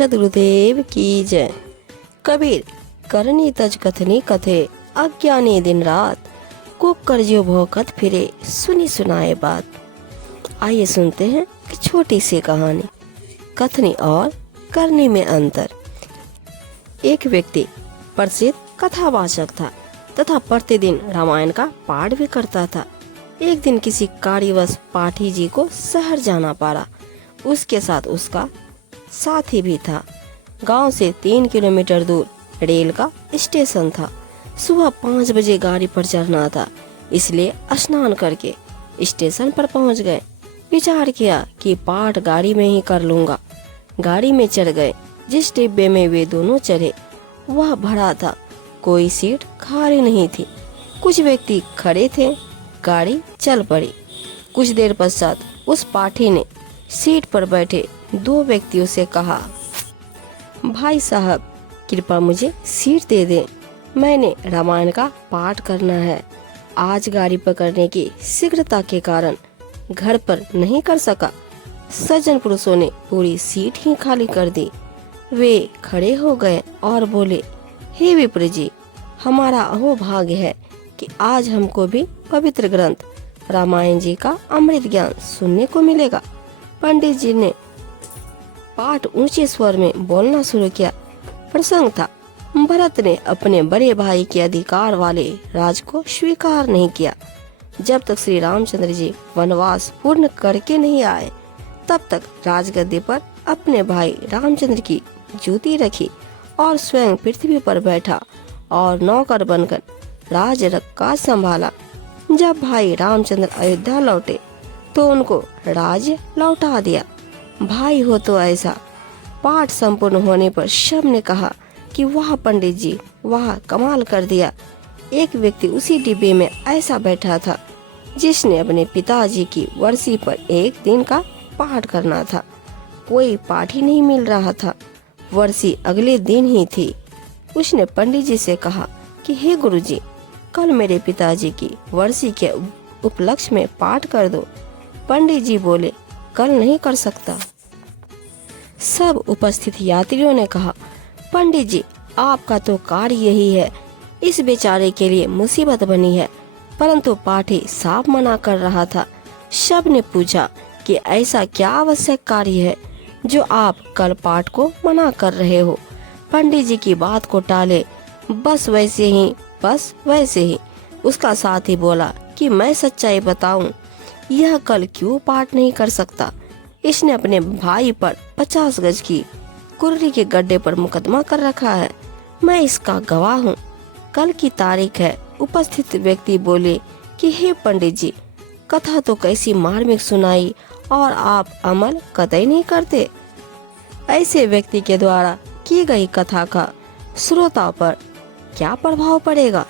सद्गुरुदेव की जय। कबीर करनी तज कथनी कथे, अज्ञानी दिन रात, को करजियो भौकत फिरे, सुनी सुनाए बात। आइए सुनते हैं कि छोटी सी कहानी, कथनी और करनी में अंतर। एक व्यक्ति प्रसिद्ध कथावाचक था तथा प्रतिदिन रामायण का पाठ भी करता था। एक दिन किसी कार्यवश पाठी जी को शहर जाना पड़ा। उसके साथ उसका साथी भी था। गांव से 3 किलोमीटर दूर रेल का स्टेशन था। सुबह 5 बजे गाड़ी पर चढ़ना था, इसलिए स्नान करके स्टेशन पर पहुंच गए। विचार किया कि पाठ गाड़ी में ही कर लूंगा। गाड़ी में चढ़ गए। जिस डिब्बे में वे दोनों चढ़े वह भरा था, कोई सीट खाली नहीं थी। कुछ व्यक्ति खड़े थे। गाड़ी चल पड़ी। कुछ देर पश्चात उस पाठी ने सीट पर बैठे 2 व्यक्तियों से कहा, भाई साहब कृपया मुझे सीट दे दें, मैंने रामायण का पाठ करना है। आज गाड़ी पकड़ने की शीघ्रता के कारण घर पर नहीं कर सका। सज्जन पुरुषों ने पूरी सीट ही खाली कर दी। वे खड़े हो गए और बोले, हे विप्र जी, हमारा अहोभाग्य है कि आज हमको भी पवित्र ग्रंथ रामायण जी का अमृत ज्ञान सुनने को मिलेगा। पंडित जी ने पाठ ऊंचे स्वर में बोलना शुरू किया। प्रसंग था, भरत ने अपने बड़े भाई के अधिकार वाले राज को स्वीकार नहीं किया। जब तक श्री रामचंद्र जी वनवास पूर्ण करके नहीं आए, तब तक राजगद्दी पर अपने भाई रामचंद्र की ज्योति रखी और स्वयं पृथ्वी पर बैठा और नौकर बनकर काज संभाला। जब भाई रामचंद्र अयोध्या लौटे तो उनको राज्य लौटा दिया। भाई हो तो ऐसा। पाठ संपूर्ण होने पर सब ने कहा कि वाह पंडित जी, वाह कमाल कर दिया। एक व्यक्ति उसी डिब्बे में ऐसा बैठा था जिसने अपने पिताजी की वर्सी पर एक दिन का पाठ करना था। कोई पाठ ही नहीं मिल रहा था। वर्सी अगले दिन ही थी। उसने पंडित जी से कहा कि हे गुरुजी, कल मेरे पिताजी की वर्सी के उपलक्ष्य में पाठ कर दो। पंडित जी बोले, कल नहीं कर सकता। सब उपस्थित यात्रियों ने कहा, पंडित जी आपका तो कार्य यही है, इस बेचारे के लिए मुसीबत बनी है। परंतु पाठी साफ मना कर रहा था। सब ने पूछा कि ऐसा क्या आवश्यक कार्य है जो आप कल पाठ को मना कर रहे हो। पंडित जी की बात को टाले, बस वैसे ही। उसका साथी बोला कि मैं सच्चाई बताऊं, यह कल क्यों पाठ नहीं कर सकता। इसने अपने भाई पर 50 गज की कुर्री के गड्ढे पर मुकदमा कर रखा है। मैं इसका गवाह हूँ। कल की तारीख है। उपस्थित व्यक्ति बोले कि हे पंडित जी, कथा तो कैसी मार्मिक सुनाई और आप अमल कतई नहीं करते। ऐसे व्यक्ति के द्वारा की गई कथा का श्रोता पर क्या प्रभाव पड़ेगा।